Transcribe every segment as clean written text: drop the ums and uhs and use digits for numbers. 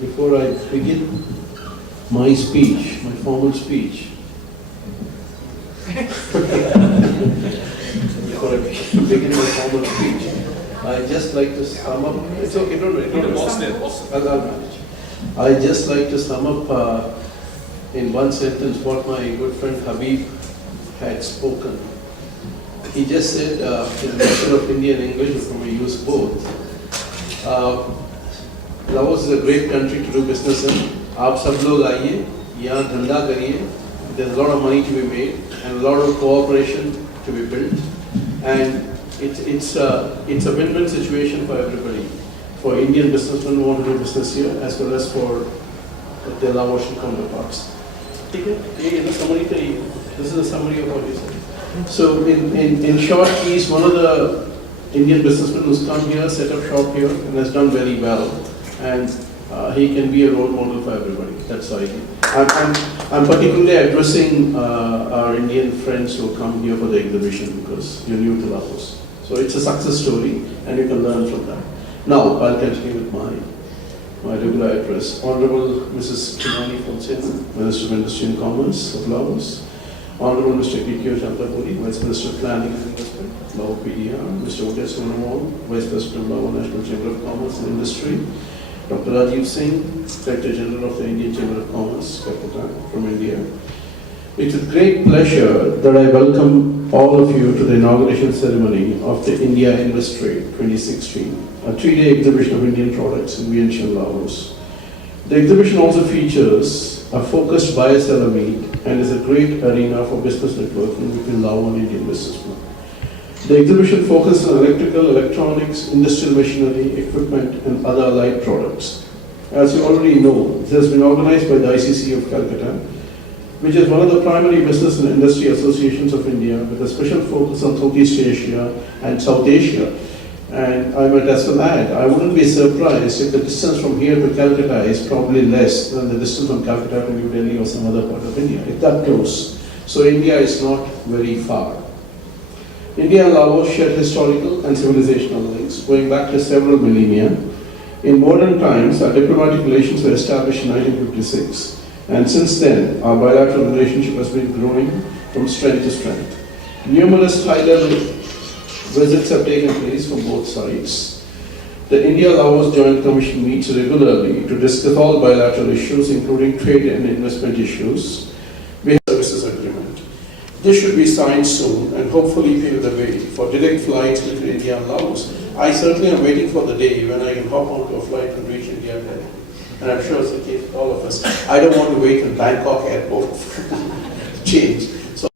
Before I begin my speech, my formal speech, before I begin my formal speech, I just like to sum up. It's okay, don't worry. I'll manage. I just like to sum up in one sentence what my good friend Habib had spoken. He just said, in a mixture of Hindi and English, if we use both. Laos is a great country to do business in. आप सब लोग आइए, यहाँ धंधा करिए. There's a lot of money to be made and a lot of cooperation to be built, and it's a win-win situation for everybody, for Indian businessmen who want to do business here, as well as for their Laotian counterparts. This is a summary of what he said. So in short, he's one of the Indian businessmen who's come here, set up shop here, and has done very well. And he can be a role model for everybody. That's why I'm particularly addressing our Indian friends who come here for the exhibition because you're new to Laos. So it's a success story, and you can learn from that. Now I'll continue with my regular address. Honorable Mrs. Khemmani Pholsena, Minister of Industry and Commerce of Laos. Honorable Mr. Kikeo Chanthabury, Vice Minister of Planning and Investment, Lao PDR. Mr. Oudet, Suvannavong, Vice President of Lao National Chamber of Commerce and Industry. Dr. Rajeev Singh, Secretary General of the Indian Chamber of Commerce, Kolkata, from India. It's with great pleasure that I welcome all of you to the inauguration ceremony of the India Investrade 2016, a 3-day exhibition of Indian products in Vientiane, Laos. The exhibition also features a focused buyer-seller meet and is a great arena for business networking between Lao and Indian businessmen. The exhibition focuses on electrical, electronics, industrial machinery, equipment, and other allied products. As you already know, this has been organized by the ICC of Calcutta, which is one of the primary business and industry associations of India, with a special focus on Southeast Asia and South Asia. And I might as well add, I wouldn't be surprised if the distance from here to Calcutta is probably less than the distance from Calcutta to New Delhi or some other part of India. It's that close. So India is not very far. India and Laos share historical and civilizational links going back to several millennia. In modern times, our diplomatic relations were established in 1956, and since then, our bilateral relationship has been growing from strength to strength. Numerous high-level visits have taken place from both sides. The India-Laos Joint Commission meets regularly to discuss all bilateral issues, including trade and investment issues. We have a services agreement. This should be signed soon and hopefully pave the way for direct flights between India and Laos. I certainly am waiting for the day when I can hop onto a flight and reach India today. And I'm sure it's the case for all of us. I don't want to wait in Bangkok airport to change. So,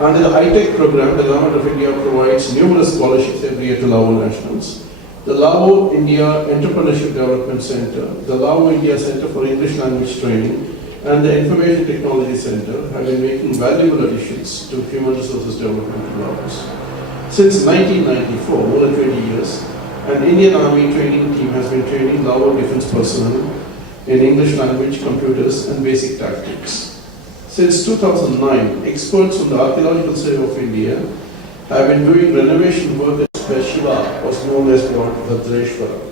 under the high-tech program, the Government of India provides numerous scholarships every year to Lao nationals. The Lao India Entrepreneurship Development Center, the Lao India Center for English Language Training, and the Information Technology Center have been making valuable additions to human resources development in Laos. Since 1994, more than 20 years, an Indian Army training team has been training Lao defense personnel in English language, computers, and basic tactics. Since 2009, experts from the Archaeological Survey of India have been doing renovation work where Shiva was known as Lord Bhadrashvara.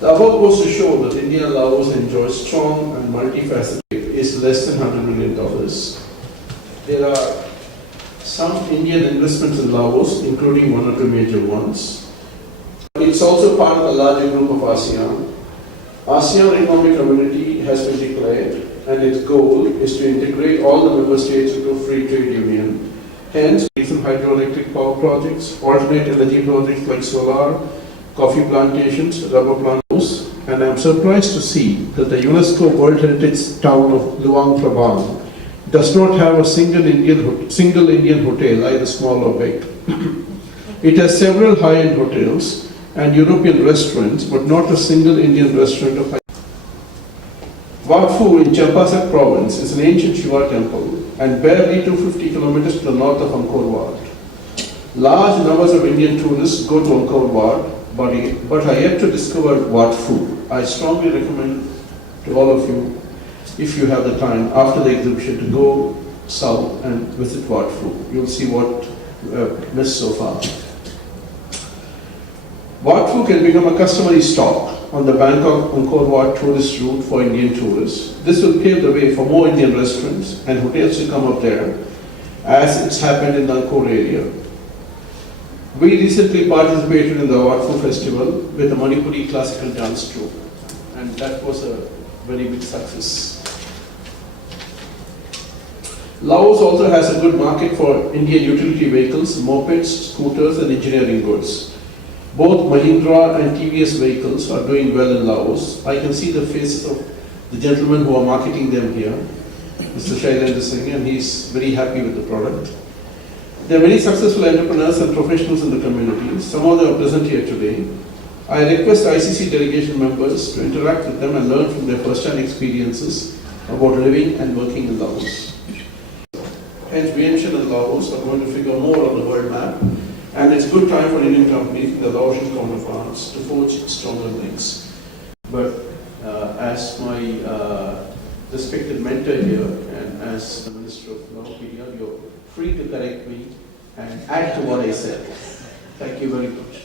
The above goes to show that India and Laos enjoy strong and multifaceted is less than $100 million. There are some Indian investments in Laos, including 1 or 2 major ones. It's also part of a larger group of ASEAN. ASEAN Economic Community has been declared, and its goal is to integrate all the member states into a free trade union. Hence, recent hydroelectric power projects, alternate energy projects like solar, coffee plantations, rubber plants, and I'm surprised to see that the UNESCO World Heritage Town of Luang Prabang does not have a single Indian hotel, either small or big. It has several high-end hotels and European restaurants, but not a single Indian restaurant of high. Wat Pho in Champasak province is an ancient Shiva temple and barely 250 kilometers to the north of Angkor Wat. Large numbers of Indian tourists go to Angkor Wat, but are yet to discover Wat Pho. I strongly recommend to all of you, if you have the time after the exhibition, to go south and visit Wat Pho. You'll see what missed so far. Wat Pho can become a customary stop on the Bangkok-Angkor Wat tourist route for Indian tourists. This will pave the way for more Indian restaurants and hotels to come up there, as it's happened in the Angkor area. We recently participated in the Wat Pho festival with the Manipuri classical dance troupe, and that was a very big success. Laos also has a good market for Indian utility vehicles, mopeds, scooters and engineering goods. Both Mahindra and TVS vehicles are doing well in Laos. I can see the faces of the gentlemen who are marketing them here, Mr. Shailendra Singh, and he's very happy with the product. There are many successful entrepreneurs and professionals in the community. Some of them are present here today. I request ICC delegation members to interact with them and learn from their first-hand experiences about living and working in Laos. Hence, Vientiane and Laos are going to figure more on the world map, and it's a good time for Indian companies and the Laotian counterparts to forge stronger links. But as my respected mentor here, and as the Minister of Lao PDR, you're free to correct me and add to what I said. Thank you very much.